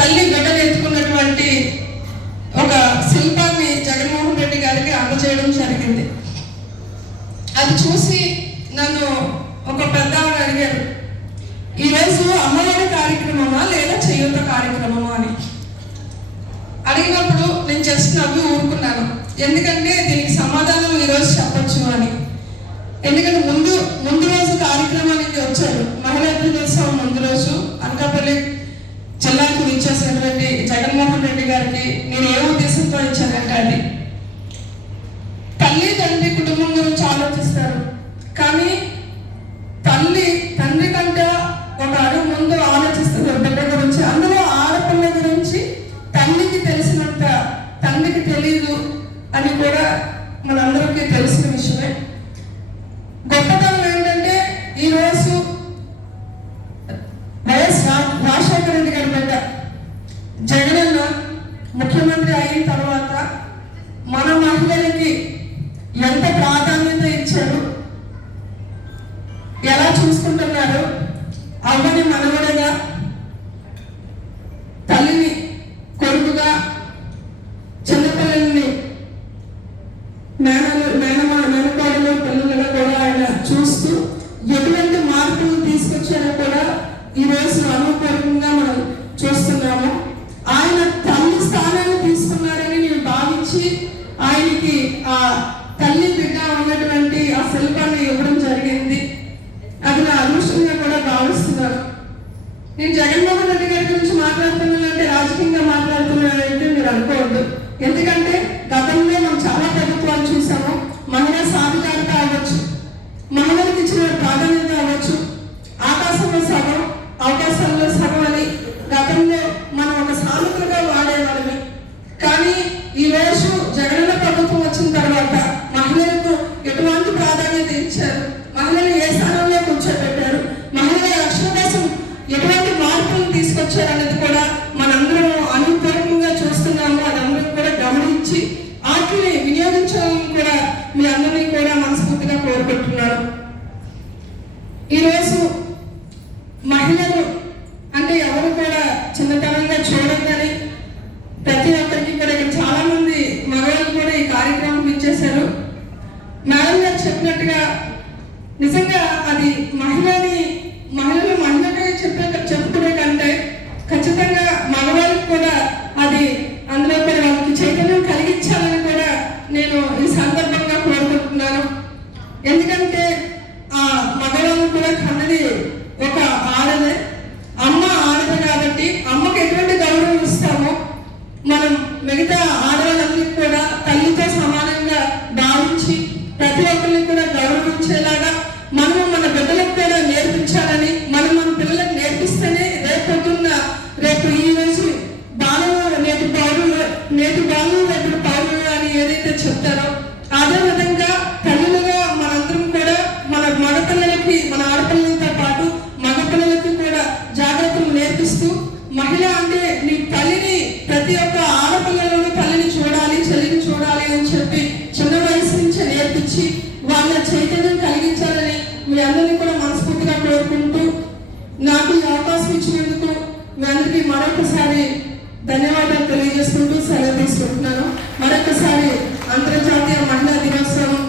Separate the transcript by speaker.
Speaker 1: తల్లి బిడ్డలు ఎత్తుకున్నటువంటి ఒక శిల్పాన్ని జగన్మోహన్ రెడ్డి గారికి అందజేయడం జరిగింది. అది చూసి నన్ను ఒక పెద్ద అడిగారు ఈరోజు అమ్మఒడి కార్యక్రమమా లేదా చేయూత కార్యక్రమమా అని? అడిగినప్పుడు నేను జస్ట్ నవ్వి ఊరుకున్నాను ఎందుకంటే దీనికి సమాధానం ఈరోజు చెప్పొచ్చు అని. ఎందుకంటే జిల్లాకు ఇచ్చేసినటువంటి జగన్మోహన్ రెడ్డి గారికి నేను ఏ ఉద్దేశంతో ఇచ్చానంటే అది. తల్లి తండ్రి కుటుంబం గురించి ఆలోచిస్తారు. కానీ తల్లి తండ్రి కంటే ఒక అడుగు ముందు ఆలోచిస్తుంది బిడ్డ గురించి. అందులో ఆడపిల్ల గురించి తల్లికి తెలిసినంత తండ్రికి తెలియదు అని కూడా మనందరికీ తెలిసిన విషయమే. రాజశేఖర రెడ్డి గారి బిడ్డ జగనన్న ముఖ్యమంత్రి అయిన తర్వాత మన మహిళలకి ఆయనకి ఆ తల్లి బిడ్డ ఉన్నటువంటి ఆ శిల్పాన్ని ఇవ్వడం జరిగింది. అది నా అదృష్టంగా కూడా భావిస్తున్నాను. నేను జగన్మోహన్ రెడ్డి గారి గురించి మాట్లాడుతున్నానంటే రాజకీయంగా మాట్లాడుతున్నానంటే మీరు అనుకోవద్దు. ఎందుకంటే గతంలో మనం చాలా ప్రభుత్వాలు చూసాము. మహిళా సాధికారత అవ్వచ్చు మహిళలకు ఇచ్చిన ప్రాధాన్యత అవ్వచ్చు. ఆకాశంలో సగం అవకాశాల్లో సగం అని గతంలో మనం ఒక సామెతలుగా వాడేవాళ్ళమే. కానీ ఈ రోజు జగన్ తర్వాత మహిళలకు ఎటువంటి ప్రాధాన్యత ఇచ్చారు? మహిళలు ఏ స్థానంలో కూర్చోబెట్టారు? మహిళల రక్షణ కోసం ఎటువంటి మార్పులు తీసుకొచ్చారు అనేది కూడా మనందరం అనుకూలంగా చూస్తున్నాము. అదందరం కూడా గమనించి వాటిని వినియోగించాలని కూడా మీ అందరినీ కూడా మనస్ఫూర్తిగా కోరుకుంటున్నాను. ఈరోజు మహిళలు అంటే ఎవరు కూడా చిన్నతనంగా చూడగానే ప్రతి ఒక్కరికి కూడా ఇక్కడ చాలా మంది మగవాళ్ళు కూడా ఈ కార్యక్రమం ఇచ్చేశారు మేడం గారు చెప్పినట్టుగా నిజంగా అది మహిళని మహిళలు మహిళ నీ తల్లిని ప్రతి ఒక్క ఆడపిల్లలను తల్లిని చూడాలి చెల్లిని చూడాలి అని చెప్పి చిన్న వయసు నుంచి నేర్పించి వాళ్ళ చైతన్యం కలిగించాలని మీ అందరినీ కూడా మనస్ఫూర్తిగా కోరుకుంటూ నాకు ఈ అవకాశం ఇచ్చినందుకు మీ అందరికీ మరొకసారి ధన్యవాదాలు తెలియజేసుకుంటూ సెలవు తీసుకుంటున్నాను. మరొకసారి అంతర్జాతీయ